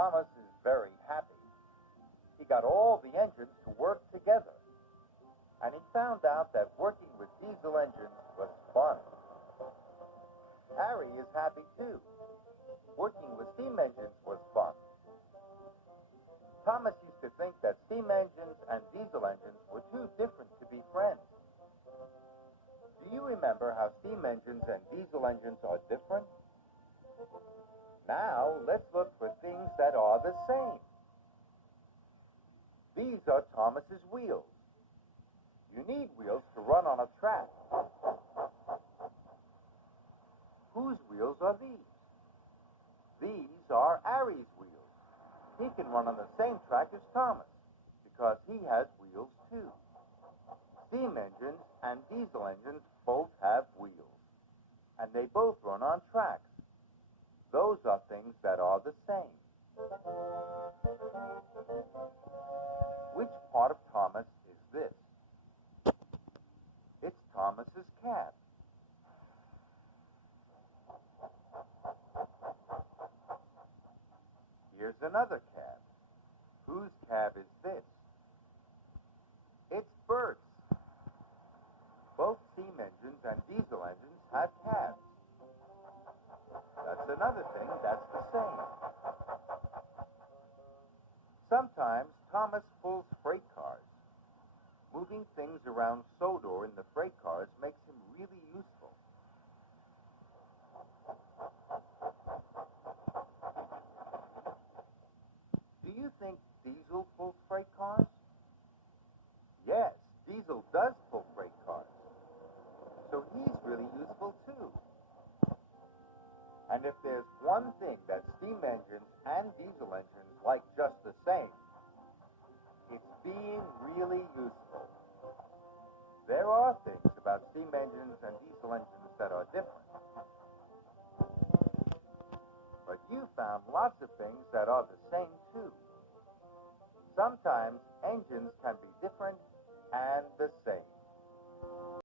Thomas is very happy. He got all the engines to work together, and he found out that working with diesel engines was fun. Harry is happy too. Working with steam engines was fun. Thomas used to think that steam engines and diesel engines were too different to be friends. Do you remember how steam engines and diesel engines are different? Now, let's look for things that are the same. These are Thomas's wheels. You need wheels to run on a track. Whose wheels are these? These are Harry's wheels. He can run on the same track as Thomas because he has wheels too. Steam engines and diesel engines both have wheels, and they both run on tracks. Those are things that are the same. Which part of Thomas is this? It's Thomas's cab. Here's another cab. Whose cab is this? It's Bert's. Both steam engines and diesel engines have cabs. That's another thing that's the same. Sometimes Thomas pulls freight cars. Moving things around Sodor in the freight cars makes him really useful. Do you think Diesel pulls freight cars? Yes, Diesel does pull freight cars. So he's really useful too. And if there's one thing that steam engines and diesel engines like just the same, it's being really useful. There are things about steam engines and diesel engines that are different. But you found lots of things that are the same too. Sometimes engines can be different and the same.